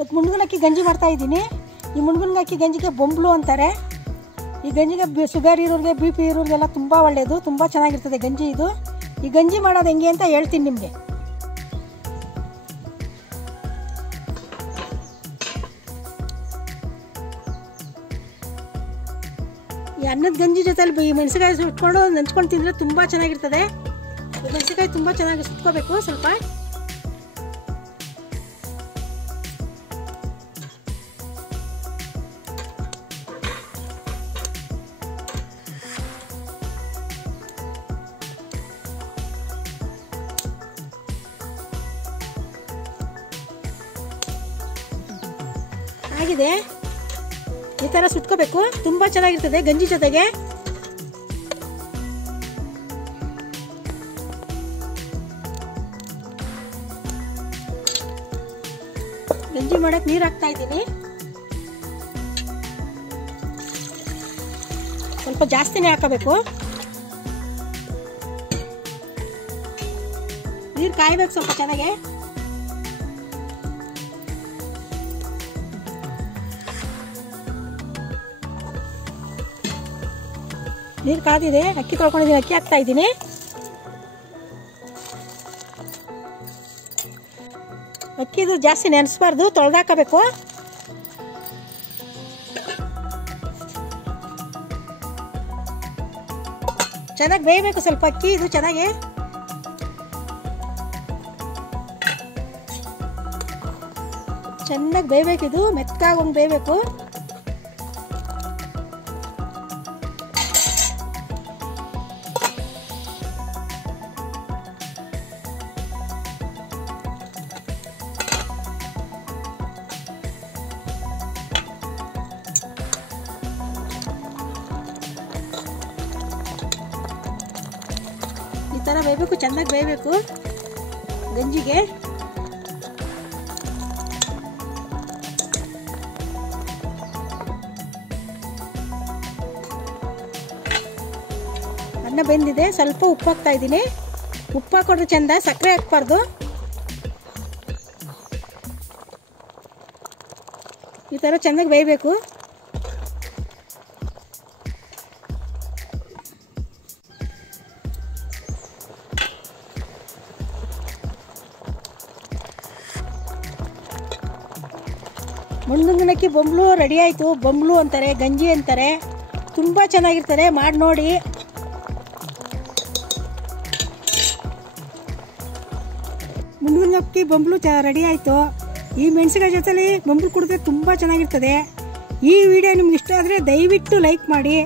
ಇವತ್ತು ಮುಣ್ಗನಕ್ಕಿ ಗಂಜಿ ಮಾಡ್ತಾ ಇದ್ದೀನಿ. ಈ ಮುಣ್ಗನಕ್ಕಿ ಗಂಜಿಗೆ ಬೊಂಬ್ಲು ಅಂತಾರೆ. ಈ ಗಂಜಿಗೆ ಶುಗರ್ ಇರೋರಿಗೆ, ಬಿ ಪಿ ಇರೋರಿಗೆಲ್ಲ ತುಂಬ ಒಳ್ಳೆಯದು, ತುಂಬ ಚೆನ್ನಾಗಿರ್ತದೆ ಗಂಜಿ ಇದು. ಈ ಗಂಜಿ ಮಾಡೋದು ಹೆಂಗೆ ಅಂತ ಹೇಳ್ತೀನಿ ನಿಮಗೆ. ಈ ಅನ್ನದ ಗಂಜಿ ಜೊತೆಲಿ ಈ ಮೆಣಸಿನಕಾಯಿ ಸುಟ್ಕೊಂಡು ನೆಂಚ್ಕೊಂಡು ತಿಂದರೆ ತುಂಬ ಚೆನ್ನಾಗಿರ್ತದೆ. ಮೆಣಸಿನಕಾಯಿ ತುಂಬ ಚೆನ್ನಾಗಿ ಸುಟ್ಕೋಬೇಕು ಸ್ವಲ್ಪ. ಆಗಿದೆ, ಈ ಥರ ಸುಟ್ಕೋಬೇಕು, ತುಂಬ ಚೆನ್ನಾಗಿರ್ತದೆ ಗಂಜಿ ಜೊತೆಗೆ. ಗಂಜಿ ಮಾಡಕ್ಕೆ ನೀರು ಹಾಕ್ತಾ ಇದ್ದೀನಿ. ಸ್ವಲ್ಪ ಜಾಸ್ತಿನೇ ಹಾಕಬೇಕು. ನೀರು ಕಾಯ್ಬೇಕು ಸ್ವಲ್ಪ ಚೆನ್ನಾಗೆ. ನೀರು ಕಾದಿದೆ, ಅಕ್ಕಿ ತೊಳ್ಕೊಂಡಿದ್ದೀನಿ, ಅಕ್ಕಿ ಹಾಕ್ತಾ ಇದ್ದೀನಿ. ಅಕ್ಕಿದು ಜಾಸ್ತಿ ನೆನೆಸ್ಬಾರ್ದು, ತೊಳೆದಾಕಬೇಕು. ಚೆನ್ನಾಗಿ ಬೇಯಬೇಕು ಸ್ವಲ್ಪ ಅಕ್ಕಿ ಇದು ಚೆನ್ನಾಗಿ. ಚೆನ್ನಾಗಿ ಬೇಯಬೇಕಿದು, ಮೆತ್ತಗಾಗೊಂಡು ಬೇಯಬೇಕು. ಈ ಥರ ಬೇಯಬೇಕು, ಚೆನ್ನಾಗಿ ಬೇಯಬೇಕು ಗಂಜಿಗೆ. ಅನ್ನ ಬೆಂದಿದೆ, ಸ್ವಲ್ಪ ಉಪ್ಪು ಹಾಕ್ತಾ ಇದ್ದೀನಿ. ಉಪ್ಪು ಹಾಕೊಂಡ್ರೆ ಚೆಂದ, ಸಕ್ಕರೆ ಹಾಕ್ಬಾರ್ದು. ಈ ಥರ ಚೆನ್ನಾಗಿ ಬೇಯಬೇಕು. ಮುಣ್ಗನಕ್ಕಿ ಬೊಂಬ್ಲು ರೆಡಿ ಆಯಿತು. ಬೊಂಬ್ಲು ಅಂತಾರೆ, ಗಂಜಿ ಅಂತಾರೆ, ತುಂಬ ಚೆನ್ನಾಗಿರ್ತಾರೆ, ಮಾಡಿ ನೋಡಿ. ಮುಣ್ಗನಕ್ಕಿ ಬೊಂಬ್ಲು ರೆಡಿ ಆಯಿತು. ಈ ಮೆಣಸಿನಕಾಯಿ ಜೊತೆಲಿ ಬೊಂಬ್ಲು ಕುಡಿದ್ರೆ ತುಂಬ ಚೆನ್ನಾಗಿರ್ತದೆ. ಈ ವಿಡಿಯೋ ನಿಮ್ಗೆ ಇಷ್ಟ ಆದರೆ ದಯವಿಟ್ಟು ಲೈಕ್ ಮಾಡಿ.